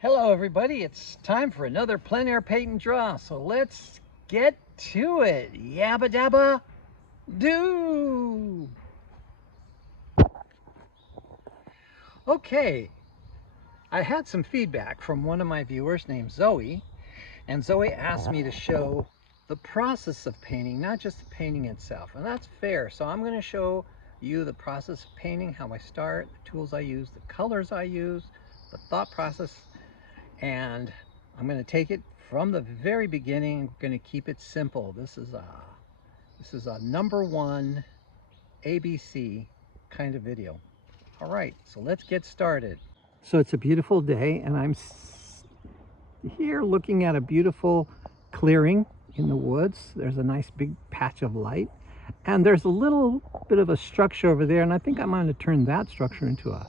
Hello everybody, it's time for another plein air paint and draw, so let's get to it. Yabba dabba do! Okay, I had some feedback from one of my viewers named Zoe, and Zoe asked me to show the process of painting, not just the painting itself, and that's fair. So I'm going to show you the process of painting, how I start, the tools I use, the colors I use, the thought process, and I'm going to take it from the very beginning. We're going to keep it simple. This is a number one ABC kind of video. All right, so let's get started. So it's a beautiful day, and I'm here looking at a beautiful clearing in the woods. There's a nice big patch of light, and there's a little bit of a structure over there, and I think I'm going to turn that structure into a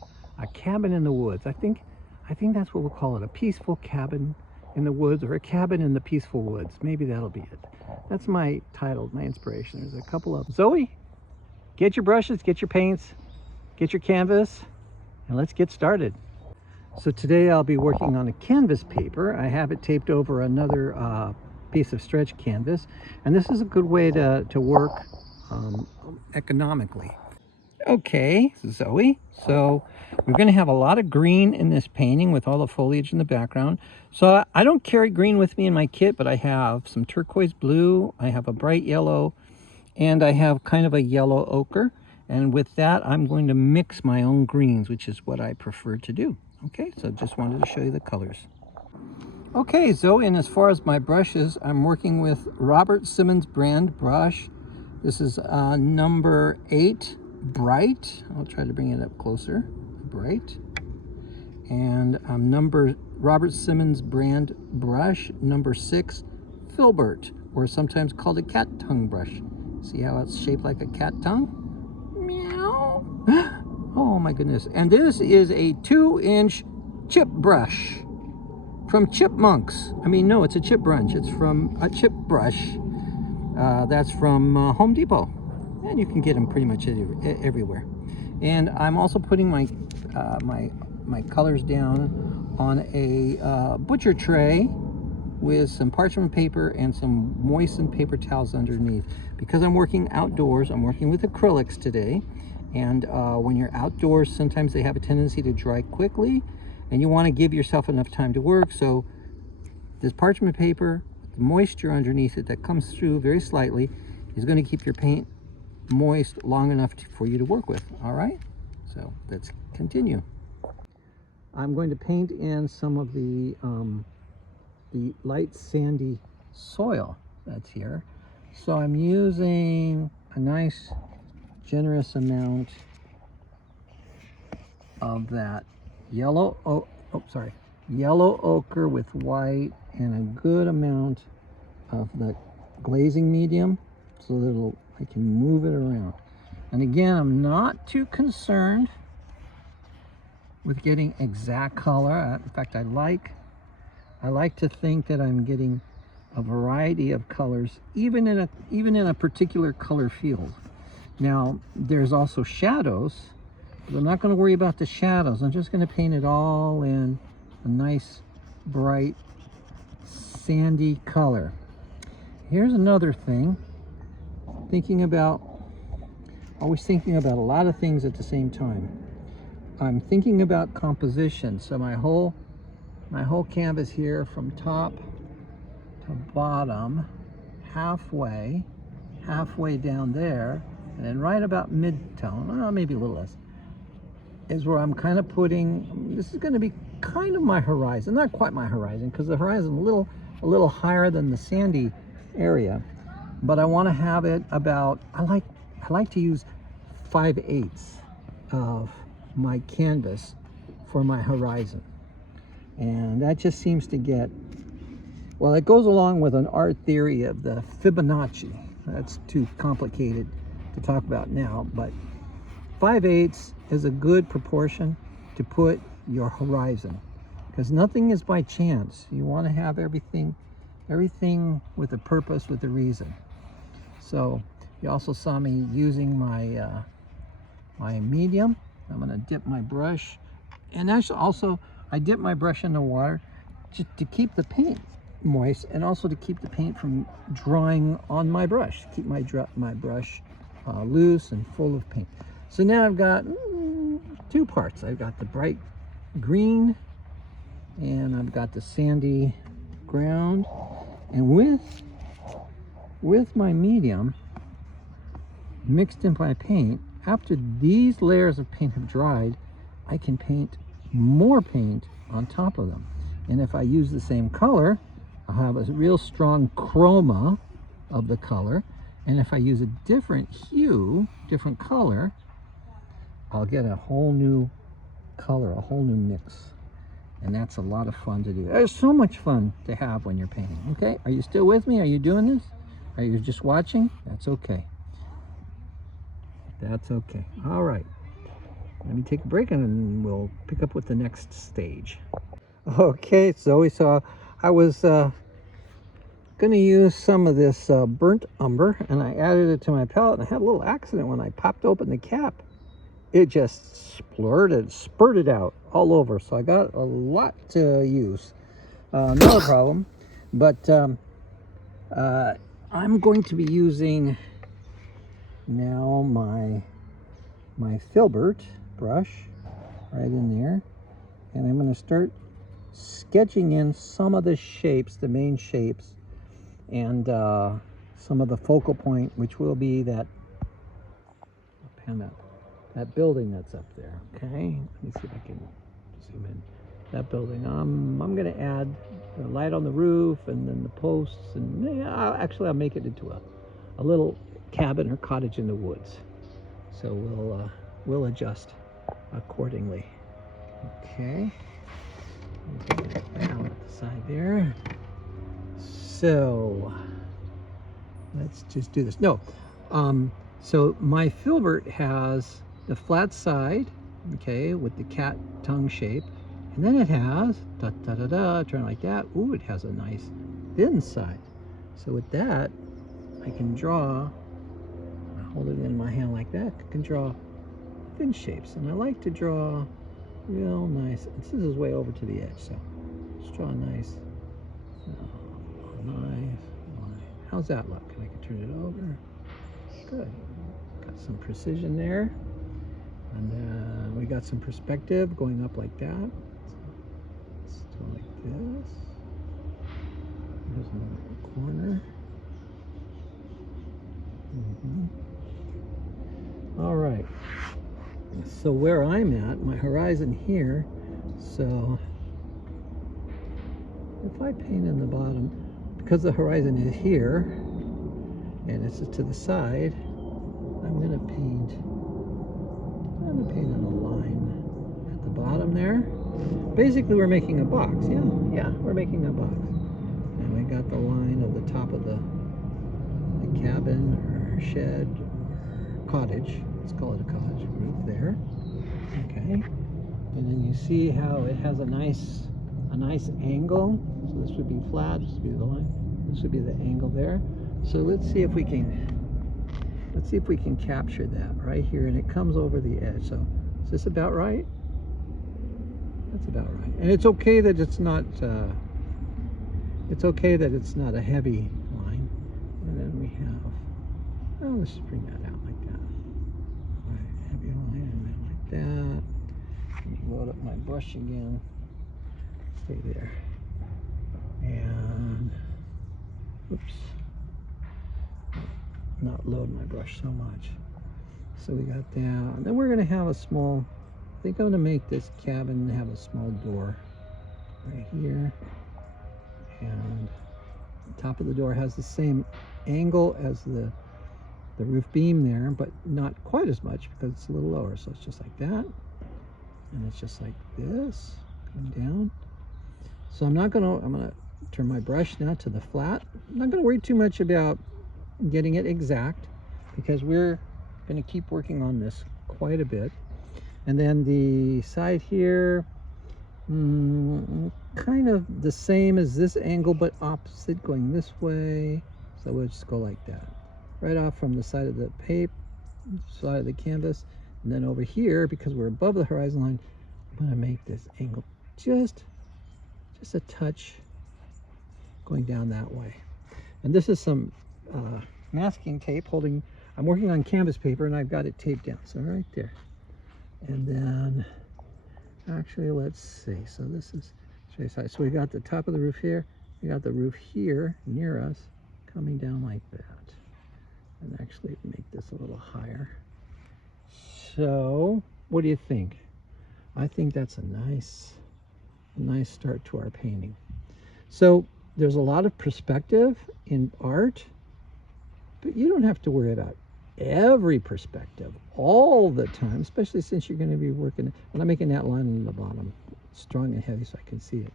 cabin in the woods. I think that's what we'll call it, a peaceful cabin in the woods, or a cabin in the peaceful woods. Maybe that'll be it. That's my title, my inspiration. There's a couple of... Zoe, get your brushes, get your paints, get your canvas, and let's get started. So today I'll be working on a canvas paper. I have it taped over another piece of stretch canvas, and this is a good way to work economically. Okay, Zoe, so we're going to have a lot of green in this painting with all the foliage in the background. So I don't carry green with me in my kit, but I have some turquoise blue, I have a bright yellow, and I have kind of a yellow ochre. And with that, I'm going to mix my own greens, which is what I prefer to do. Okay, so just wanted to show you the colors. Okay, Zoe, and as far as my brushes, I'm working with Robert Simmons brand brush. This is number 8. Bright. I'll try to bring it up closer. Bright. And Robert Simmons brand brush, number 6, Filbert, or sometimes called a cat tongue brush. See how it's shaped like a cat tongue? Meow. Oh my goodness. And this is a 2-inch chip brush from Chipmunks. I mean, no, it's a chip brush. It's from a chip brush. That's from Home Depot. And you can get them pretty much everywhere. And I'm also putting my my colors down on a butcher tray with some parchment paper and some moistened paper towels underneath. Because I'm working outdoors, I'm working with acrylics today. And when you're outdoors, sometimes they have a tendency to dry quickly, and you want to give yourself enough time to work. So this parchment paper, the moisture underneath it that comes through very slightly, is going to keep your paint moist long enough for you to work with. All right, so let's continue. I'm going to paint in some of the light sandy soil that's here. So I'm using a nice generous amount of that yellow ochre with white, and a good amount of the glazing medium, so that I can move it around. And again, I'm not too concerned with getting exact color. In fact, I like to think that I'm getting a variety of colors, even in a particular color field. Now, there's also shadows, but I'm not going to worry about the shadows. I'm just going to paint it all in a nice, bright, sandy color. Here's another thing. Always thinking about a lot of things at the same time. I'm thinking about composition. So my whole canvas here, from top to bottom, halfway down there, and then right about mid-tone, maybe a little less, is where I'm kind of putting, this is going to be kind of my horizon. Not quite my horizon, because the horizon is a little higher than the sandy area. But I want to have it about, I like to use 5/8 of my canvas for my horizon. And that just seems to get, well, it goes along with an art theory of the Fibonacci. That's too complicated to talk about now, but 5/8 is a good proportion to put your horizon, because nothing is by chance. You want to have everything with a purpose, with a reason. So you also saw me using my my medium. I'm going to dip my brush, and that's also I dip my brush in the water just to keep the paint moist and also to keep the paint from drying on my brush. Keep my brush loose and full of paint. So now I've got two parts. I've got the bright green and I've got the sandy ground. And with my medium mixed in my paint, after these layers of paint have dried, I can paint more paint on top of them. And if I use the same color, I'll have a real strong chroma of the color. And if I use a different hue, different color, I'll get a whole new color, a whole new mix. And that's a lot of fun to do. There's so much fun to have when you're painting. Okay, are you still with me? Are you doing this? Are you just watching? That's okay. That's okay. All right. Let me take a break and we'll pick up with the next stage. Okay, Zoe, so I was going to use some of this burnt umber and I added it to my palette, and I had a little accident when I popped open the cap. It just spurted out all over. So I got a lot to use. Not a problem, but I'm going to be using now my filbert brush right in there, and I'm going to start sketching in some of the shapes, the main shapes, and some of the focal point, which will be that building that's up there. Okay, let me see if I can zoom in. That building. I'm going to add the light on the roof and then the posts, and I'll make it into a little cabin or cottage in the woods. So we'll adjust accordingly. Okay. Put that down at the side there. So let's just do this. No. So my filbert has the flat side, okay, with the cat tongue shape, and then it has turn like that. Ooh, it has a nice thin side. So with that, I can draw. I hold it in my hand like that. I can draw thin shapes, and I like to draw real nice. This is way over to the edge, so let's draw a nice line. How's that look? I can turn it over. Good. Got some precision there. And we got some perspective going up like that. So let's do it like this. There's another corner. All right. So where I'm at, my horizon here. So if I paint in the bottom, because the horizon is here, and it's to the side, I'm going to paint on a line at the bottom there. Basically, we're making a box. Yeah, we're making a box. And we got the line of the top of the cabin or shed or cottage. Let's call it a cottage roof there. Okay. And then you see how it has a nice angle. So this would be flat. This would be the line. This would be the angle there. So let's see if we can capture that right here, and it comes over the edge. So is this about right? That's about right. And it's okay that it's not a heavy line. And then we have, let's just bring that out like that. All right, heavy line, and then like that. Load up my brush again. Stay there. And oops. Not load my brush so much. So we got that. And then we're going to have a small, I think I'm going to make this cabin have a small door right here. And the top of the door has the same angle as the roof beam there, but not quite as much because it's a little lower. So it's just like that. And it's just like this, going down. So I'm going to turn my brush now to the flat. I'm not going to worry too much about getting it exact, because we're going to keep working on this quite a bit. And then the side here, kind of the same as this angle, but opposite, going this way. So we'll just go like that, right off from the side of the side of the canvas. And then over here, because we're above the horizon line, I'm going to make this angle just a touch going down that way. And this is some masking tape holding, I'm working on canvas paper and I've got it taped down, so right there. And then, actually, let's see, so this is, so we got the top of the roof here, we got the roof here near us coming down like that. And actually make this a little higher. So, what do you think? I think that's a nice start to our painting. So there's a lot of perspective in art, but you don't have to worry about every perspective all the time, especially since you're going to be working, and I'm making that line on the bottom strong and heavy so I can see it.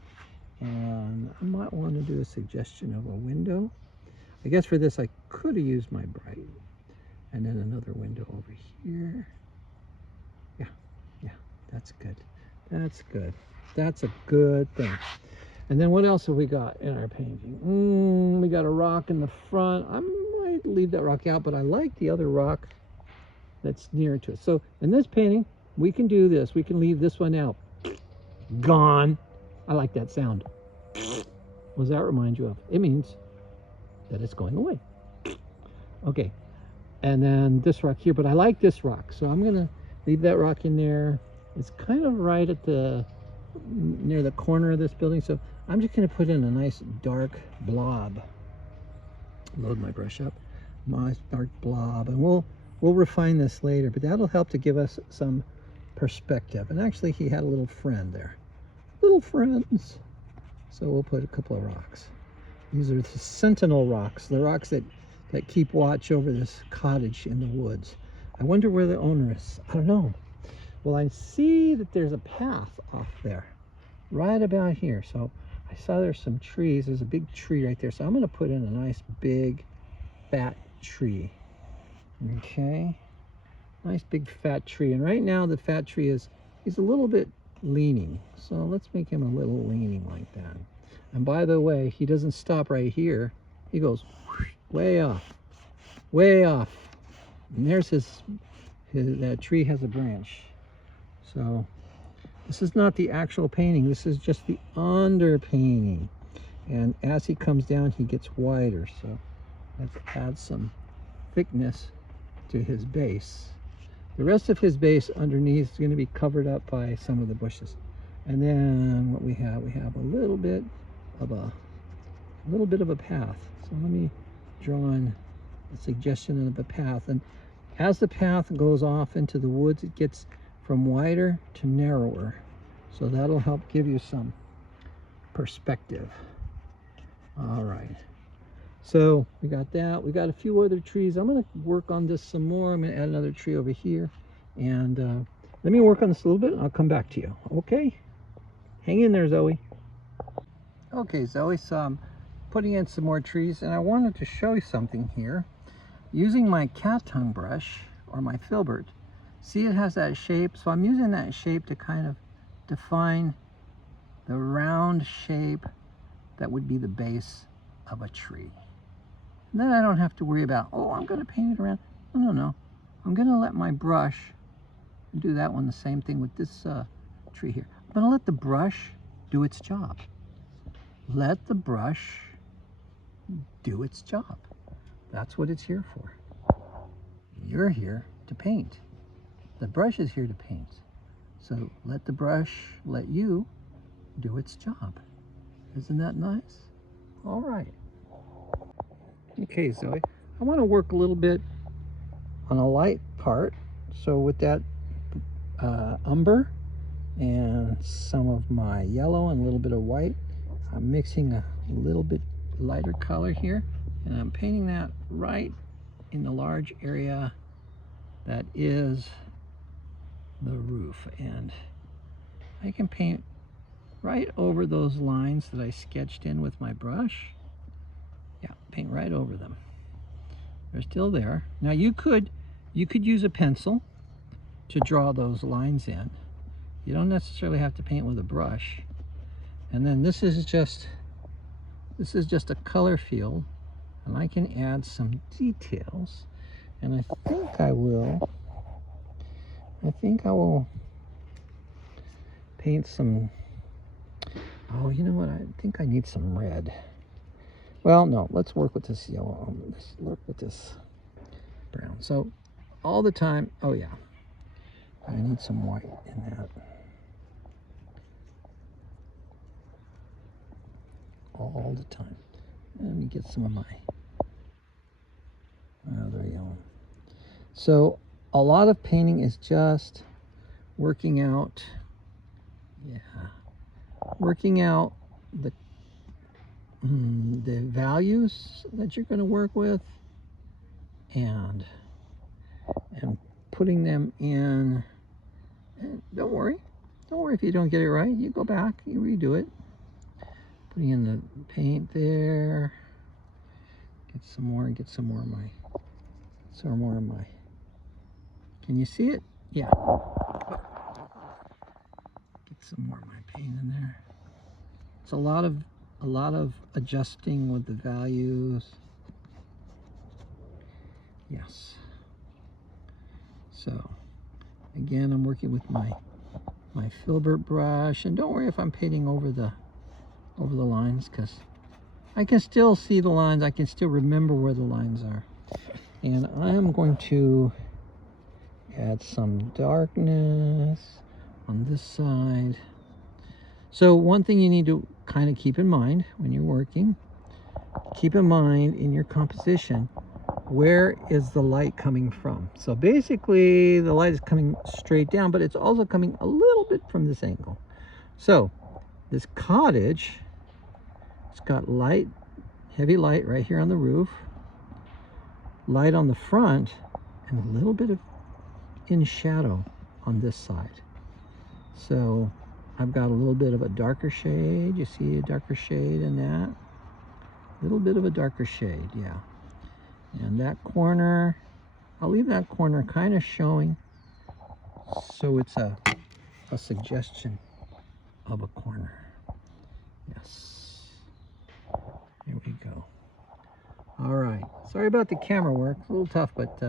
And I might want to do a suggestion of a window. I guess for this I could have used my bright, and then another window over here. Yeah, that's good. That's good. That's a good thing. And then what else have we got in our painting? We got a rock in the front. I might leave that rock out, but I like the other rock that's near to it. So in this painting, we can do this. We can leave this one out. Gone. I like that sound. What does that remind you of? It means that it's going away. Okay. And then this rock here, but I like this rock, so I'm going to leave that rock in there. It's kind of right at the near the corner of this building, so I'm just going to put in a nice dark blob. Load my brush up, nice dark blob, and we'll refine this later, but that'll help to give us some perspective. And actually he had a little friend there, little friends, so we'll put a couple of rocks. These are the sentinel rocks, the rocks that keep watch over this cottage in the woods. I wonder where the owner is. I don't know. Well, I see that there's a path off there, right about here. So I saw there's some trees. There's a big tree right there. So I'm going to put in a nice big fat tree. Okay. Nice big fat tree. And right now the fat tree he's a little bit leaning. So let's make him a little leaning like that. And by the way, he doesn't stop right here. He goes way off, way off. And there's that tree has a branch. So this is not the actual painting. This is just the underpainting. And as he comes down, he gets wider. So let's add some thickness to his base. The rest of his base underneath is going to be covered up by some of the bushes. And then what we have a little bit of a path. So let me draw in a suggestion of a path. And as the path goes off into the woods, it gets from wider to narrower. So that'll help give you some perspective. All right. So we got that. We got a few other trees. I'm going to work on this some more. I'm going to add another tree over here. And let me work on this a little bit, and I'll come back to you. Okay? Hang in there, Zoe. Okay, Zoe, so I'm putting in some more trees, and I wanted to show you something here. Using my cat tongue brush, or my filbert, see it has that shape, so I'm using that shape to kind of define the round shape that would be the base of a tree. And then I don't have to worry about, oh, I'm going to paint it around. No. I'm going to let my brush do that one, the same thing with this tree here. I'm going to let the brush do its job. Let the brush do its job. That's what it's here for. You're here to paint. The brush is here to paint. So let the brush let you do its job. Isn't that nice? All right. Okay, Zoe, I want to work a little bit on a light part. So with that umber and some of my yellow and a little bit of white, I'm mixing a little bit lighter color here, and I'm painting that right in the large area that is the roof. And I can paint right over those lines that I sketched in with my brush. Yeah, paint right over them. They're still there. Now you could use a pencil to draw those lines in. You don't necessarily have to paint with a brush. And then this is just a color field, and I can add some details. And I think I will paint some you know what? I think I need some red. Well, no, let's work with this yellow. Let's work with this brown. So all the time, oh yeah, I need some white in that. All the time. Let me get some of my other yellow. So a lot of painting is just working out, working out the values that you're going to work with, and putting them in. And don't worry if you don't get it right. You go back, you redo it. Putting in the paint there. Get some more of my. Can you see it? Yeah. Get some more of my paint in there. It's a lot of adjusting with the values. Yes. So again, I'm working with my filbert brush, and don't worry if I'm painting over the lines, because I can still see the lines. I can still remember where the lines are. And I am going to add some darkness on this side. So one thing you need to kind of keep in mind when you're working, keep in mind in your composition, where is the light coming from? So basically the light is coming straight down, but it's also coming a little bit from this angle. So this cottage, it's got light, heavy light right here on the roof, light on the front, and a little bit of in shadow on this side. So I've got a little bit of a darker shade. You see a darker shade in that? A little bit of a darker shade, yeah. And that corner, I'll leave that corner kind of showing, so it's a suggestion of a corner. Yes. Here we go. All right. Sorry about the camera work. It's a little tough, but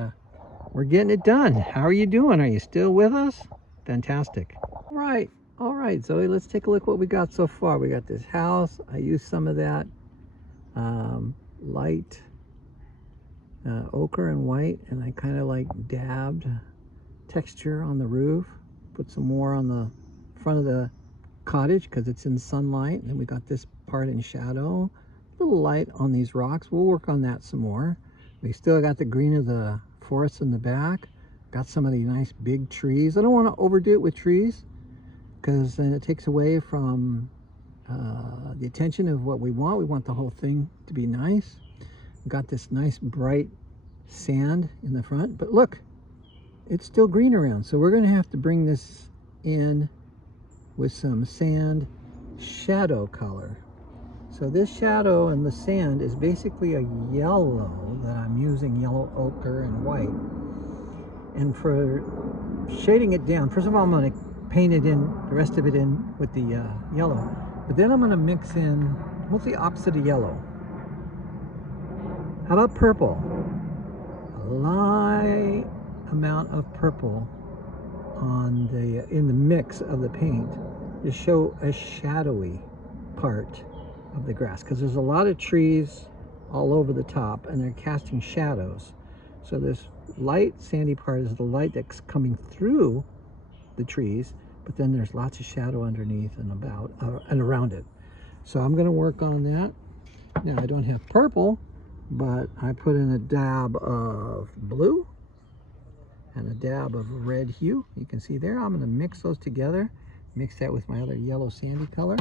we're getting it done. How are you doing? Are you still with us? Fantastic. All right, Zoe, let's take a look what we got so far. We got this house. I used some of that light ochre and white, and I kind of like dabbed texture on the roof. Put some more on the front of the cottage because it's in sunlight. And then we got this part in shadow. A little light on these rocks. We'll work on that some more. We still got the green of the forest in the back. Got some of these nice big trees. I don't want to overdo it with trees, because then it takes away from the attention of what we want. We want the whole thing to be nice. Got this nice bright sand in the front, but look, it's still green around. So we're going to have to bring this in with some sand shadow color. So this shadow and the sand is basically a yellow that I'm using, yellow ochre and white. And for shading it down, first of all, I'm going to paint it in, the rest of it in with the yellow. But then I'm going to mix in, what's the opposite of yellow? How about purple? A light amount of purple on the in the mix of the paint to show a shadowy part of the grass, because there's a lot of trees all over the top and they're casting shadows. So this light sandy part is the light that's coming through the trees, but then there's lots of shadow underneath and about and around it. So I'm going to work on that. Now I don't have purple, but I put in a dab of blue and a dab of red hue. You can see there. I'm going to mix those together, mix that with my other yellow sandy color,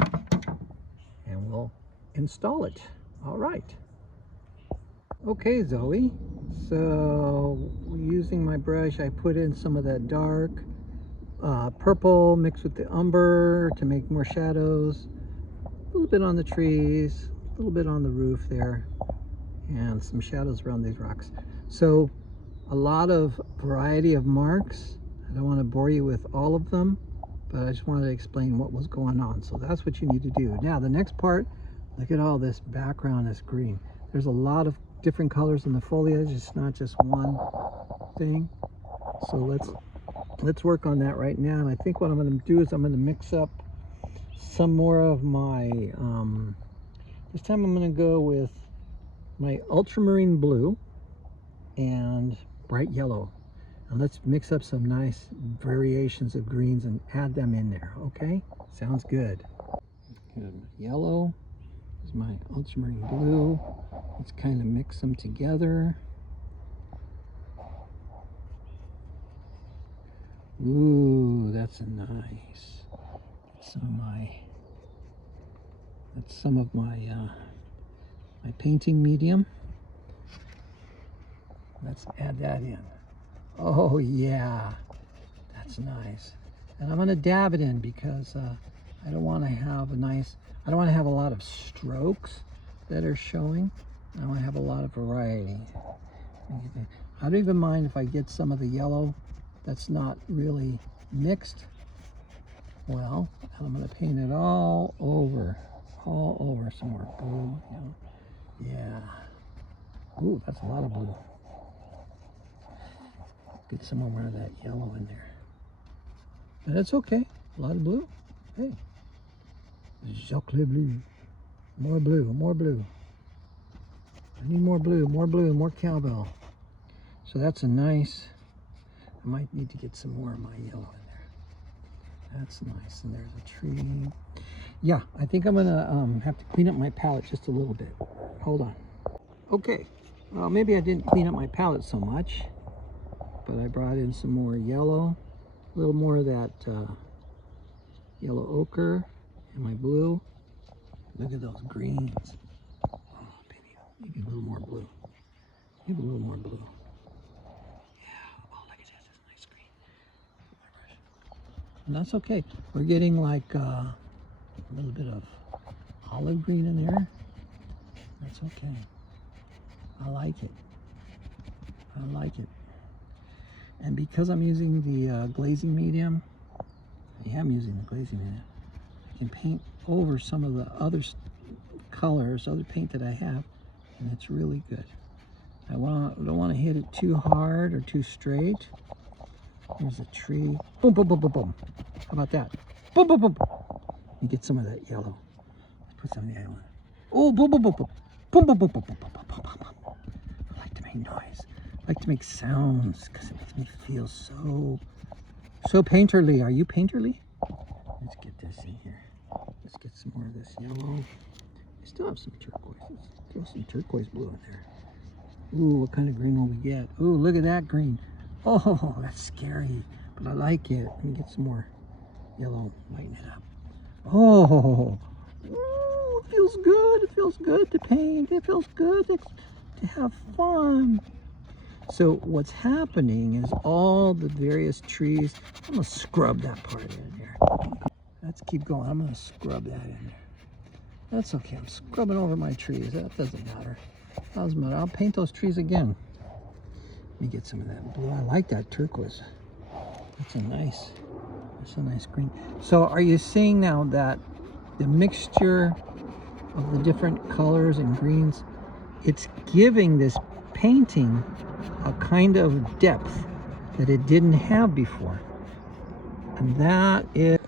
and we'll install it. All right. Okay, Zoe. So using my brush, I put in some of that dark purple mixed with the umber to make more shadows. A little bit on the trees, a little bit on the roof there, and some shadows around these rocks. So a lot of variety of marks. I don't want to bore you with all of them, but I just wanted to explain what was going on. So that's what you need to do. Now the next part, look at all this background is green. There's a lot of different colors in the foliage. It's not just one thing. So let's work on that right now. And I think what I'm going to do is I'm going to mix up some more of my, this time I'm going to go with my ultramarine blue and bright yellow. And let's mix up some nice variations of greens and add them in there, okay? Sounds good. Here's my yellow. Here's my ultramarine blue. Let's kind of mix them together. Ooh, that's a nice. That's some of my my painting medium. Let's add that in. Oh yeah, that's nice. And I'm gonna dab it in because I don't want to have a lot of strokes that are showing. I want to have a lot of variety. I don't even mind if I get some of the yellow that's not really mixed well. I'm going to paint it all over some more blue. Yeah. Ooh, that's a lot of blue. Get some more of that yellow in there. But that's okay. A lot of blue. Hey. Chocolat bleu. More blue, more blue. I need more blue, more cowbell. So that's a nice, I might need to get some more of my yellow in there. That's nice. And there's a tree. Yeah, I think I'm gonna have to clean up my palette just a little bit. Hold on. Okay, well, maybe I didn't clean up my palette so much, but I brought in some more yellow, a little more of that yellow ochre and my blue. Look at those greens. Oh, baby, maybe a little more blue. Maybe a little more blue. Yeah, oh, look at that, that's a nice green. And that's okay. We're getting like a little bit of olive green in there. That's okay. I like it. I like it. And because I'm using the glazing medium, I am using the glazing medium, I can paint over some of the other colors, other paint that I have, and it's really good. I don't want to hit it too hard or too straight. Here's a tree. Boom, boom, boom, boom, boom. How about that? Boom, boom, boom. You get some of that yellow. Put some of the yellow in. Oh, boom, boom, boom, boom. Boom, boom, boom, boom, boom, boom, boom, boom, boom. I like to make noise. I like to make sounds because it makes me feel so painterly. Are you painterly? Let's get this in here. Let's get some more of this yellow. I still have some turquoise. Let's throw some turquoise blue in there. Ooh, what kind of green will we get? Ooh, look at that green. Oh, that's scary, but I like it. Let me get some more yellow, lighten it up. Oh, ooh, it feels good. It feels good to paint. It feels good to have fun. So what's happening is all the various trees, I'm gonna scrub that part in here. Let's keep going. I'm gonna scrub that in there. That's okay. I'm scrubbing over my trees. That doesn't matter. Doesn't matter. I'll paint those trees again. Let me get some of that blue. I like that turquoise. That's a nice green. So are you seeing now that the mixture of the different colors and greens, it's giving this painting a kind of depth that it didn't have before. And that is